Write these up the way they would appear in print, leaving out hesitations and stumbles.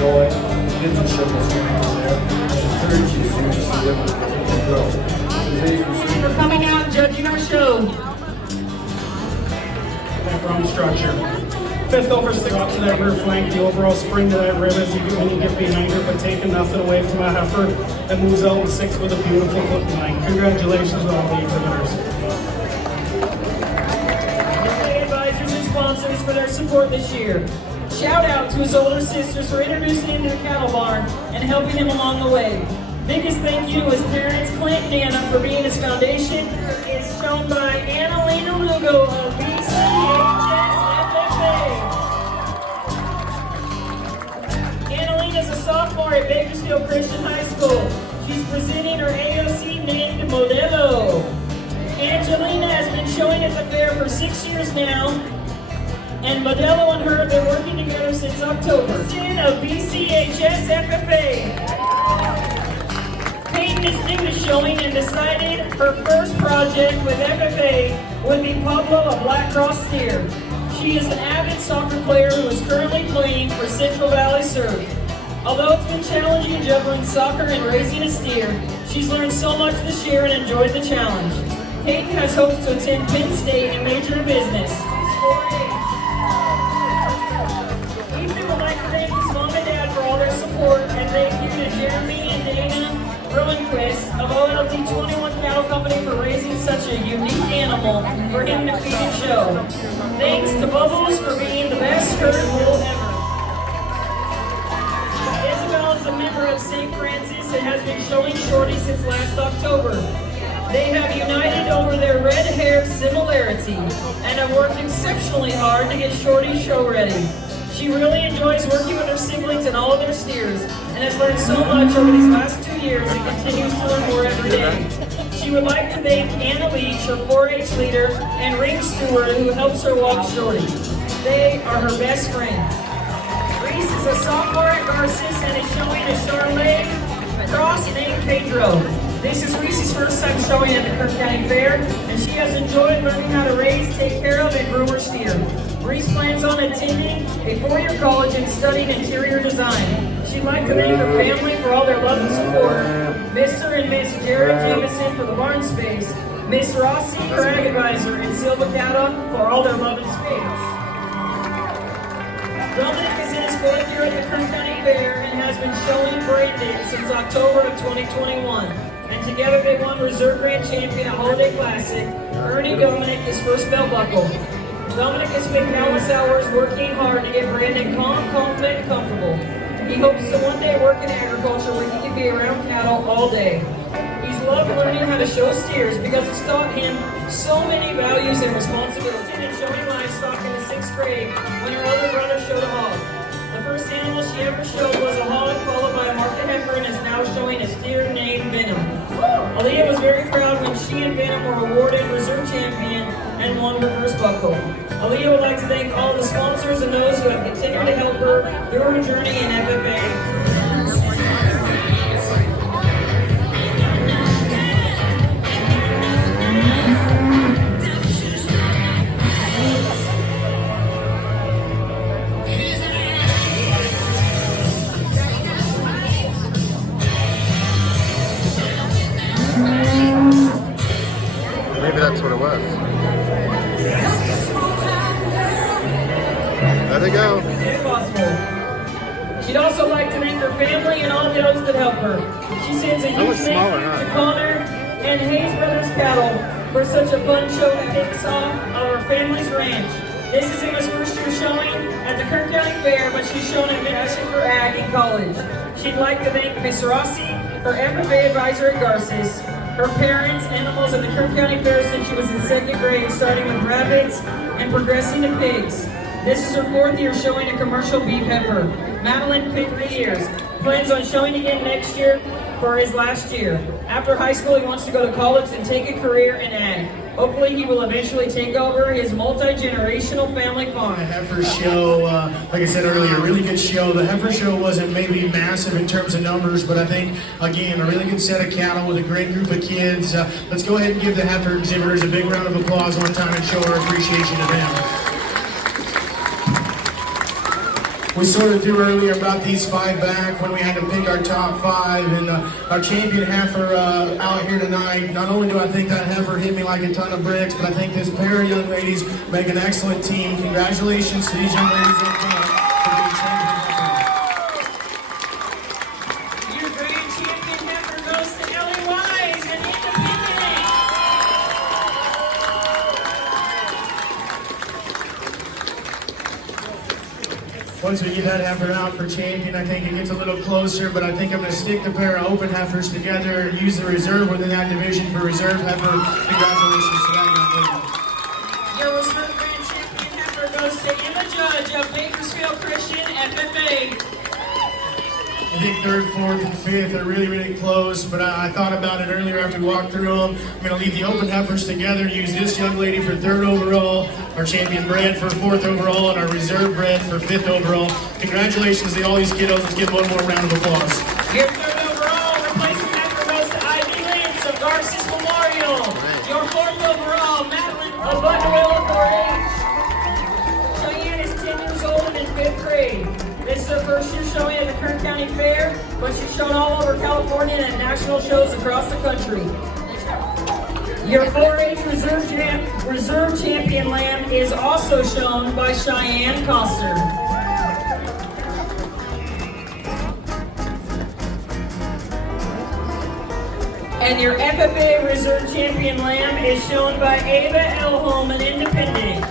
enjoy. The kids will show the strength in there and encourage you to see them continue to grow. Thank you for coming out and judging our show. Background structure. Fifth over stick up to that rear flank, the overall spring to that rib as you get when you get behind her, but taking nothing away from a heifer that moves out in sixth with a beautiful foot and line. Congratulations to all the exhibitors. Advisors and sponsors for their support this year. Shout out to his older sisters for introducing him to the cattle barn and helping him along the way. Biggest thank you to his parents, Clint and Anna, for being his foundation. It's shown by Annalena Lugo of BCHS FFA. Annalena is a sophomore at Bakersfield Christian High School. She's presenting her AOC named Modelo. Angelina has been showing at the fair for 6 years now, and Modelo and her have been working together since October. President of BCHS FFA. Peyton is new to showing and decided her first project with FFA would be Pablo, a Black Cross steer. She is an avid soccer player who is currently playing for Central Valley Surf. Although it's been challenging juggling soccer and raising a steer, she's learned so much this year and enjoyed the challenge. Peyton has hopes to attend Penn State and major in business. Ethan would like to thank his mom and dad for all their support, and thank you to Jeremy and Dana Rowanquist of OLT 21 Cattle Company for raising such a unique animal for him to feed and show. Thanks to Bubbles for being the best herd bull ever. Isabel is a member of St. Francis and has been showing Shorty since last October. They have united over their red hair similarity and have worked exceptionally hard to get Shorty show ready. She really enjoys working with her siblings and all of their steers and has learned so much over these last 2 years and continues to learn more every day. She would like to thank Anna Leach, her 4-H leader, and ring steward who helps her walk Shorty. They are her best friends. Reese is a sophomore at Garces and is showing a Charlotte cross named Pedro. This is Reese's first time showing at the Kern County Fair, and she has enjoyed learning how to raise, take care of, and groom her steer. Reese plans on attending a 4-year college and studying interior design. She'd like to thank her family for all their love and support, Mr. and Miss Jared Jameson for the barn space, Miss Rossi, her ag advisor, and Silva Cattle for all their love and space. Dominic is in his 4th year at the Kern County Fair and has been showing Brandon since October of 2021. And together they won Reserve Grand Champion at Holiday Classic, earning Dominic his first belt buckle. Dominic has spent countless hours working hard to get Brandon calm, confident, and comfortable. He hopes to one day work in agriculture where he can be around cattle all day. He's loved learning how to show steers because it's taught him so many values and responsibilities. And showing livestock in the 6th grade when her older brother showed a hog. The first animal she ever showed was a hog, followed by a market heifer, and is now showing a steer named Venom. Aaliyah was very proud when she and Venom were awarded Reserve Champion and won her first buckle. Aaliyah would like to thank all the sponsors and those who have continued to help her through her journey in FFA. Maybe that's what it was. There they go. If possible. She'd also like to thank her family and all those that help her. She sends a huge thank you to Connor and Hayes Brothers Cattle for such a fun show that kicks off our family's ranch. This is Emma's first year showing at the Kern County Fair, but she's shown a passion for ag in college. She'd like to thank Miss Rossi, her FFA advisor at Garces, her parents, animals at the Kern County Fair since she was in 2nd grade, starting with rabbits and progressing to pigs. This is her 4th year showing a commercial beef heifer. Madeline picked 3 years. Plans on showing again next year for his last year. After high school, he wants to go to college and take a career in ag. Hopefully, he will eventually take over his multi-generational family farm. The heifer show, like I said earlier, really good show. The heifer show wasn't maybe massive in terms of numbers, but I think, again, a really good set of cattle with a great group of kids. Let's go ahead and give the heifer exhibitors a big round of applause one time and show our appreciation to them. we sort of do earlier about these 5 back when we had to pick our top 5, and our champion heifer out here tonight. Not only do I think that heifer hit me like a ton of bricks, but I think this pair of young ladies make an excellent team. Congratulations to these young ladies up front for being champion heifers. Your grand champion heifer goes to Ellie Wise and Independent. Once we get that heifer out for champion, I think it gets a little closer, but I think I'm going to stick the pair of open heifers together and use the reserve within that division for reserve heifer. Congratulations to that young lady. Your reserve grand champion heifer goes to Emma Judge of Bakersfield Christian FFA. I think 3rd, 4th, and 5th are really, really close, but I thought about it earlier after we walked through them. I'm going to leave the open heifers together, use this young lady for 3rd overall, our champion bred for 4th overall, and our reserve bred for 5th overall. Congratulations to all these kiddos. Let's give one more round of applause. Your 3rd overall replacement heifer goes to Ivy Lynch of Garces Memorial. Your 4th overall, Madeline of Buttonwell 4-H. Cheyenne is 10 years old and in 5th grade. This is her first year showing at the Kern County Fair, but she's shown all over California and at national shows across the country. Your 4-H reserve champion lamb is also shown by Cheyenne Coster. And your FFA reserve champion lamb is shown by Ava Elholm, an Independent.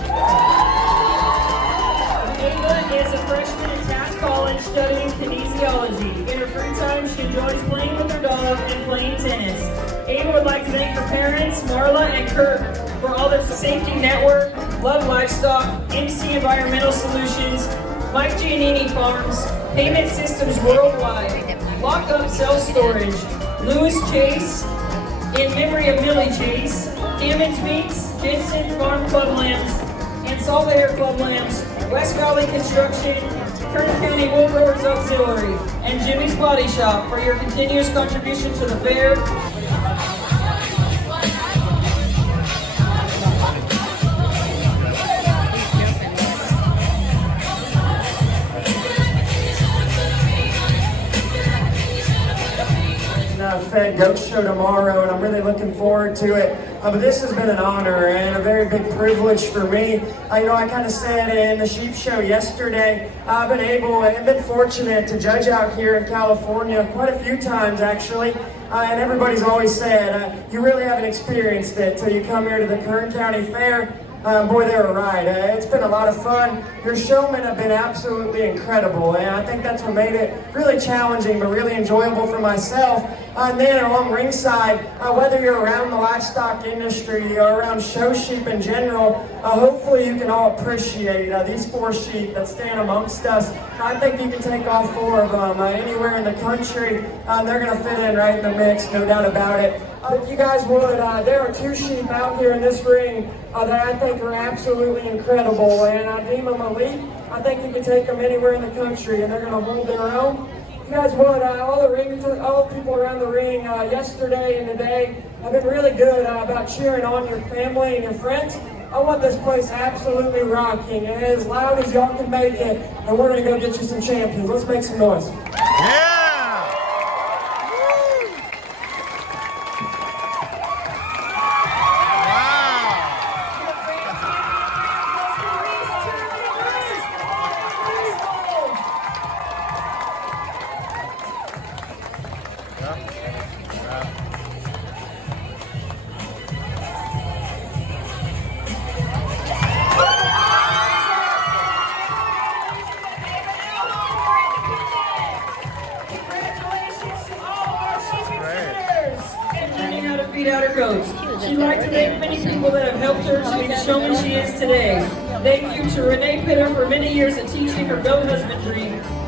Ava is a freshman at Taft College studying kinesiology. In her free time, she enjoys playing with her dog and playing tennis. Ava would like to thank her parents, Marla and Kurt, for all their safety network, Love Livestock, MC Environmental Solutions, Mike Giannini Farms, Payment Systems Worldwide, Lockup Self-Storage, Lewis Chase, in memory of Millie Chase, Hammond's Meats, Jensen Farm Club Lambs, and Salt Air Club Lambs, West Valley Construction, Kern County Wool Growers Auxiliary, and Jimmy's Body Shop for your continuous contribution to the fair. Fed Goat Show tomorrow, and I'm really looking forward to it. But this has been an honor and a very big privilege for me. I kind of said in the sheep show yesterday, I've been able and been fortunate to judge out here in California quite a few times actually. And everybody's always said, you really haven't experienced it till you come here to the Kern County Fair. Boy, they were right. It's been a lot of fun. Your showmen have been absolutely incredible, and I think that's what made it really challenging but really enjoyable for myself. And then along ringside, whether you're around the livestock industry or around show sheep in general, hopefully you can all appreciate these 4 sheep that stand amongst us. I think you can take all 4 of them anywhere in the country. They're going to fit in right in the mix, no doubt about it. If you guys would, there are 2 sheep out here in this ring that I think are absolutely incredible, and I deem them elite. I think you can take them anywhere in the country, and they're going to hold their own. If you guys would, all the people around the ring yesterday and today have been really good about cheering on your family and your friends. I want this place absolutely rocking, and as loud as y'all can make it, and we're going to go get you some champions. Let's make some noise. Yeah! Out her coach. She'd like to thank many people that have helped her to be the showman she is today. Thank you to Renee Pitter for many years of teaching her goat husbandry,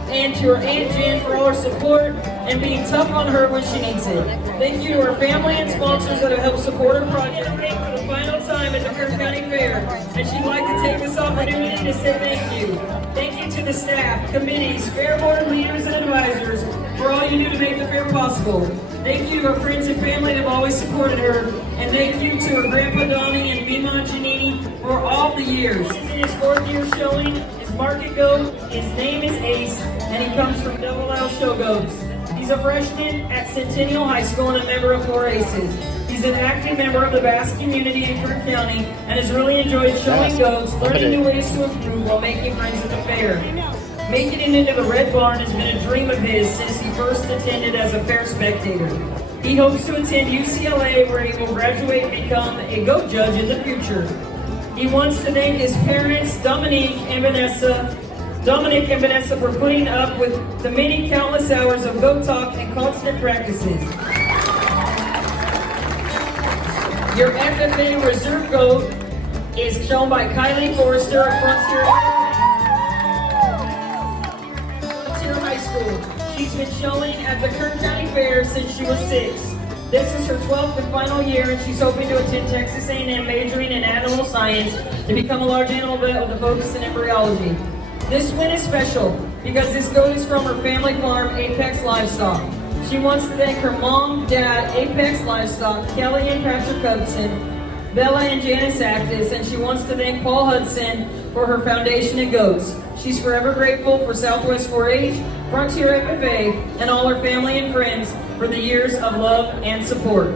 and to her Aunt Jen for all her support and being tough on her when she needs it. Thank you to her family and sponsors that have helped support her project for the final time at the Kern County Fair, and she'd like to take this opportunity to say thank you. Thank you to the staff, committees, fair board leaders, and advisors for all you do to make the fair possible. Thank you to her friends and family that have always supported her. And thank you to her Grandpa Donnie and Mima Giannini for all the years. This is his 4th year showing. His market goat. His name is Abe. and he comes from Double L Show Goats. He's a freshman at Centennial High School and a member of 4 Aces. He's an active member of the Bass community in Kern County and has really enjoyed showing goats, learning new ways to improve while making friends at the fair. Making it into the Red Barn has been a dream of his since he first attended as a fair spectator. He hopes to attend UCLA where he will graduate and become a goat judge in the future. He wants to thank his parents, Dominic and Vanessa, for putting up with the many countless hours of goat talk and constant practices. Your FFA reserve goat is shown by Kylie Forrester at Frontier High School. She's been showing at the Kern County Fair since she was 6. This is her 12th and final year, and she's hoping to attend Texas A&M, majoring in animal science to become a large animal vet with a focus in embryology. This win is special because this goat is from her family farm, Apex Livestock. She wants to thank her mom, dad, Apex Livestock, Kelly and Patrick Hudson, Bella and Janice Actis, and she wants to thank Paul Hudson for her foundation in goats. She's forever grateful for Southwest 4-H, Frontier FFA, and all her family and friends for the years of love and support.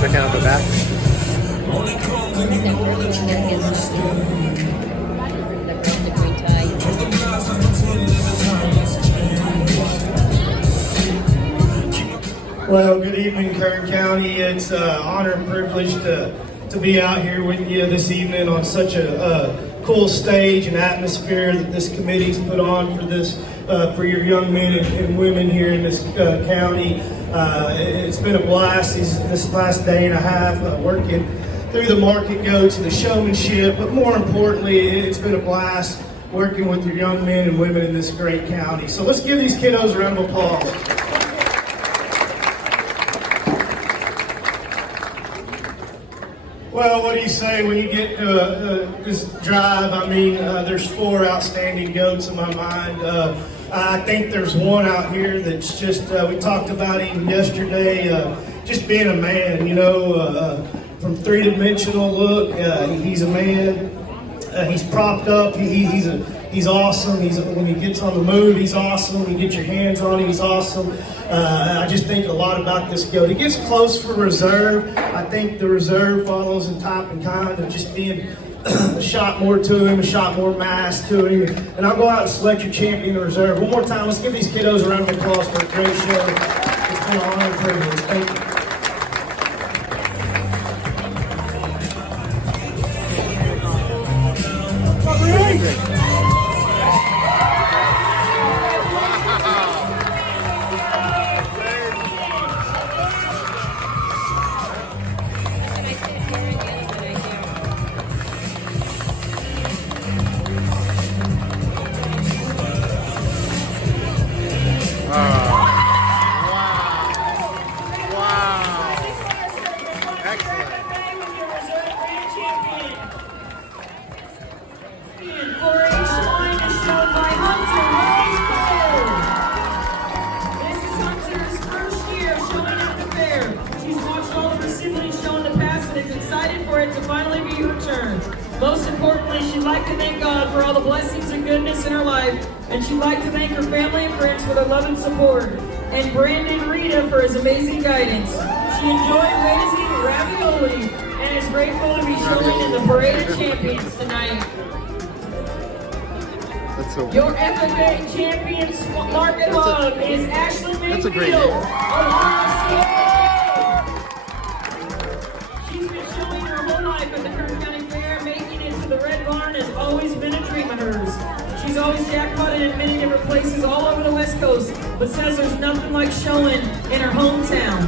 Check out the back. Well, good evening, Kern County. It's an honor and privilege to be out here with you this evening on such a cool stage and atmosphere that this committee's put on for this for your young men and women here in this county. It's been a blast this last day and a half working through the market goats and the showmanship, but more importantly, it's been a blast working with your young men and women in this great county. So let's give these kiddos a round of applause. Well, what do you say when you get this drive? I mean, there's 4 outstanding goats in my mind. I think there's one out here that's just, we talked about him yesterday, just being a man, you know, from 3-dimensional look. He's a man. He's propped up. He's awesome. When he gets on the move, he's awesome. When you get your hands on him, he's awesome. I just think a lot about this goat. He gets close for reserve. I think the reserve follows in type and kind of just being a shot more to him, a shot more mass to him. And I'll go out and select your champion in reserve. One more time, let's give these kiddos a round of applause for a great show. It's been an honor and privilege. Thank you. Most importantly, she'd like to thank God for all the blessings and goodness in her life, and she'd like to thank her family and friends for their love and support, and Brandon Rita for his amazing guidance. She enjoyed raising ravioli and is grateful to be showing in the Parade of Champions tonight. Your FFA Champions Market Hog is Ashley McNeil. That's a great name. She's been showing her whole life at the Kern County Fair. Making it to the Red Barn has always been a dream of hers. She's always jackpotted in many different places all over the West Coast, but says there's nothing like showing in her hometown.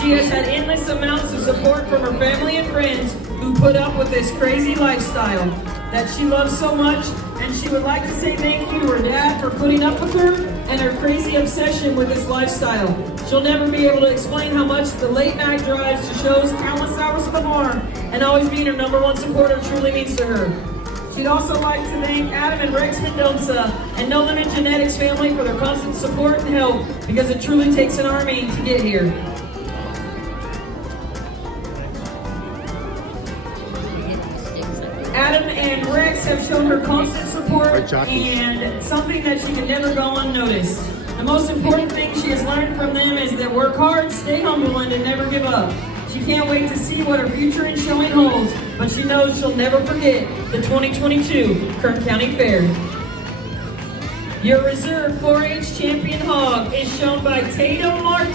She has had endless amounts of support from her family and friends who put up with this crazy lifestyle that she loves so much, and she would like to say thank you to her dad for putting up with her and her crazy obsession with this lifestyle. She'll never be able to explain how much the late night drives to shows, countless hours at the barn, and always being her #1 supporter truly means to her. She'd also like to thank Adam and Rex Mendoza and No Limit Genetics family for their constant support and help, because it truly takes an army to get here. Adam and Rex have shown her constant support and something that she can never go unnoticed. The most important thing she has learned from them is that work hard, stay humble, and to never give up. She can't wait to see what her future in showing holds, but she knows she'll never forget the 2022 Kern County Fair. Your reserve 4-H champion hog is shown by Tatum Martin.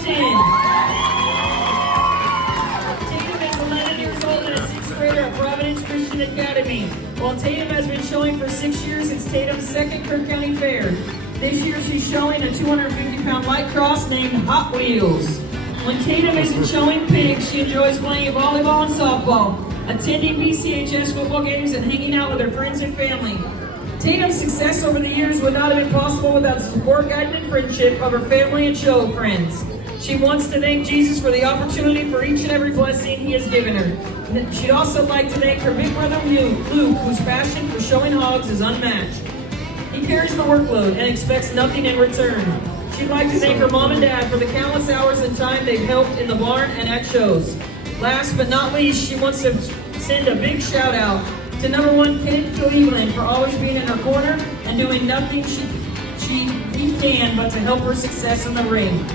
Tatum is 11 years old and a 6th grader at Providence Christian Academy. While Tatum has been showing for 6 years, it's Tatum's 2nd Kern County Fair. This year she's showing a 250-pound light cross named Hot Wheels. When Tatum isn't showing pigs, she enjoys playing volleyball and softball, attending BCHS football games, and hanging out with her friends and family. Tatum's success over the years would not have been possible without the support, guidance, and friendship of her family and show friends. She wants to thank Jesus for the opportunity for each and every blessing he has given her. She'd also like to thank her big brother Luke, whose passion for showing hogs is unmatched. He carries the workload and expects nothing in return. She'd like to thank her mom and dad for the countless hours and time they've helped in the barn and at shows. Last but not least, she wants to send a big shout out to #1 Kid Cleveland for always being in her corner and doing nothing he can but to help her success in the ring.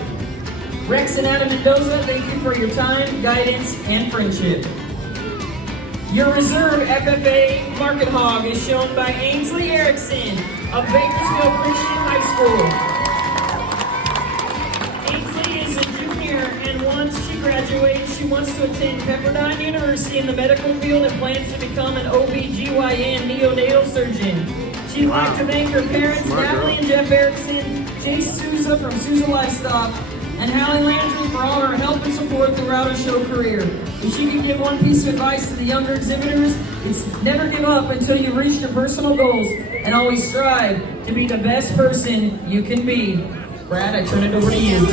Rex and Adam Mendoza, thank you for your time, guidance, and friendship. Your reserve FFA market hog is shown by Ainsley Erickson of Bakersfield Christian High School. Ainsley is a junior, and once she graduates, she wants to attend Pepperdine University in the medical field and plans to become an OB/GYN neonatal surgeon. She'd like to thank her parents, Natalie and Jeff Erickson, Chase Souza from Souza Livestock, and Hallie Landry for all her help and support throughout her show career. If she could give one piece of advice to the younger exhibitors, it's never give up until you've reached your personal goals, and always strive to be the best person you can be. Brad, I turn it over to you.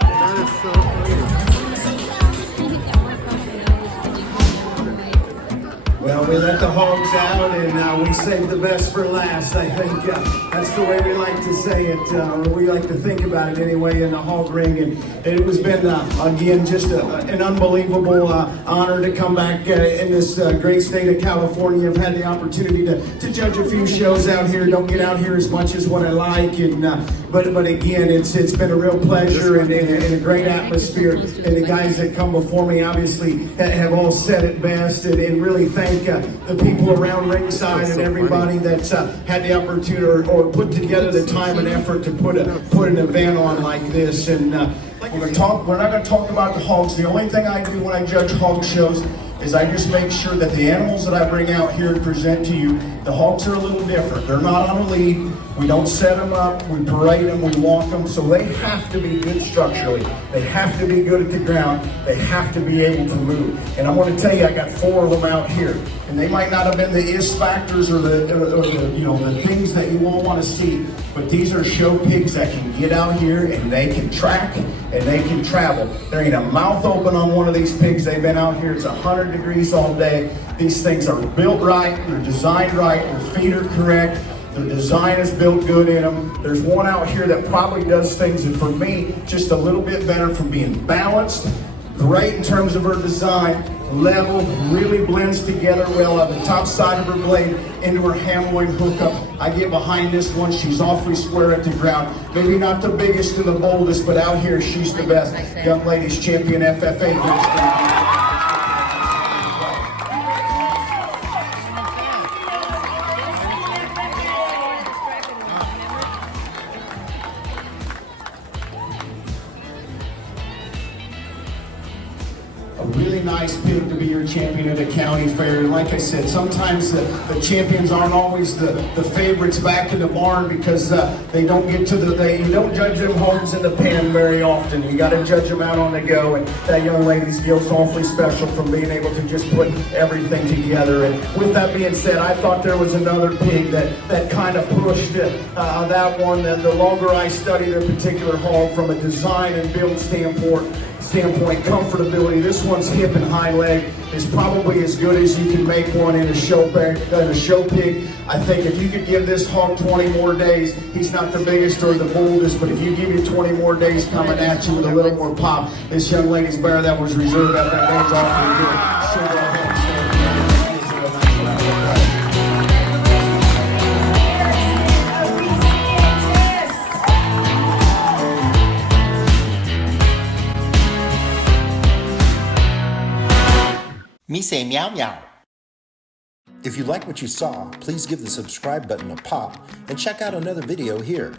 That is so funny. Well, we let the hogs out and we saved the best for last. I think that's the way we like to say it, or we like to think about it anyway in the hog ring. And it has been, again, just an unbelievable honor to come back in this great state of California. I've had the opportunity to judge a few shows out here. Don't get out here as much as what I like, and but again, it's been a real pleasure and a great atmosphere. And the guys that come before me obviously have all said it best, and really thank the people around ringside and everybody that's had the opportunity or put together the time and effort to put an event on like this. And we're not going to talk about the hogs. The only thing I do when I judge hog shows is I just make sure that the animals that I bring out here and present to you, the hogs are a little different. They're not on a lead. We don't set them up. We parade them. We walk them. So they have to be good structurally. They have to be good at the ground. They have to be able to move. And I want to tell you, I got 4 of them out here. And they might not have been the is factors or the things that you all want to see. But these are show pigs that can get out here and they can track and they can travel. There ain't a mouth open on one of these pigs. They've been out here. It's 100 degrees all day. These things are built right. They're designed right. Their feet are correct. The design is built good in them. There's one out here that probably does things, and for me, just a little bit better from being balanced, Great in terms of her design, level, really blends together well on the top side of her blade into her hamloin hookup. I get behind this one, she's awfully square at the ground. Maybe not the biggest and the boldest, but out here she's the best. Young ladies champion FFA. A really nice pig to be your champion at a county fair. And like I said, sometimes the champions aren't always the favorites back in the barn because they don't get to you don't judge them hogs in the pen very often. You got to judge them out on the go. And that young lady's gill's awfully special from being able to just put everything together. And with that being said, I thought there was another pig that kind of pushed that one. The longer I studied a particular hog from a design and build standpoint, comfortability, this one's hip and hind leg is probably as good as you can make one in a show pig. I think if you could give this hog 20 more days, he's not the biggest or the boldest, but if you give you 20 more days coming at you with a little more pop, this young lady's bear that was reserved at that game's awfully good. So go ahead and stand. Me say meow meow. If you like what you saw, please give the subscribe button a pop and check out another video here.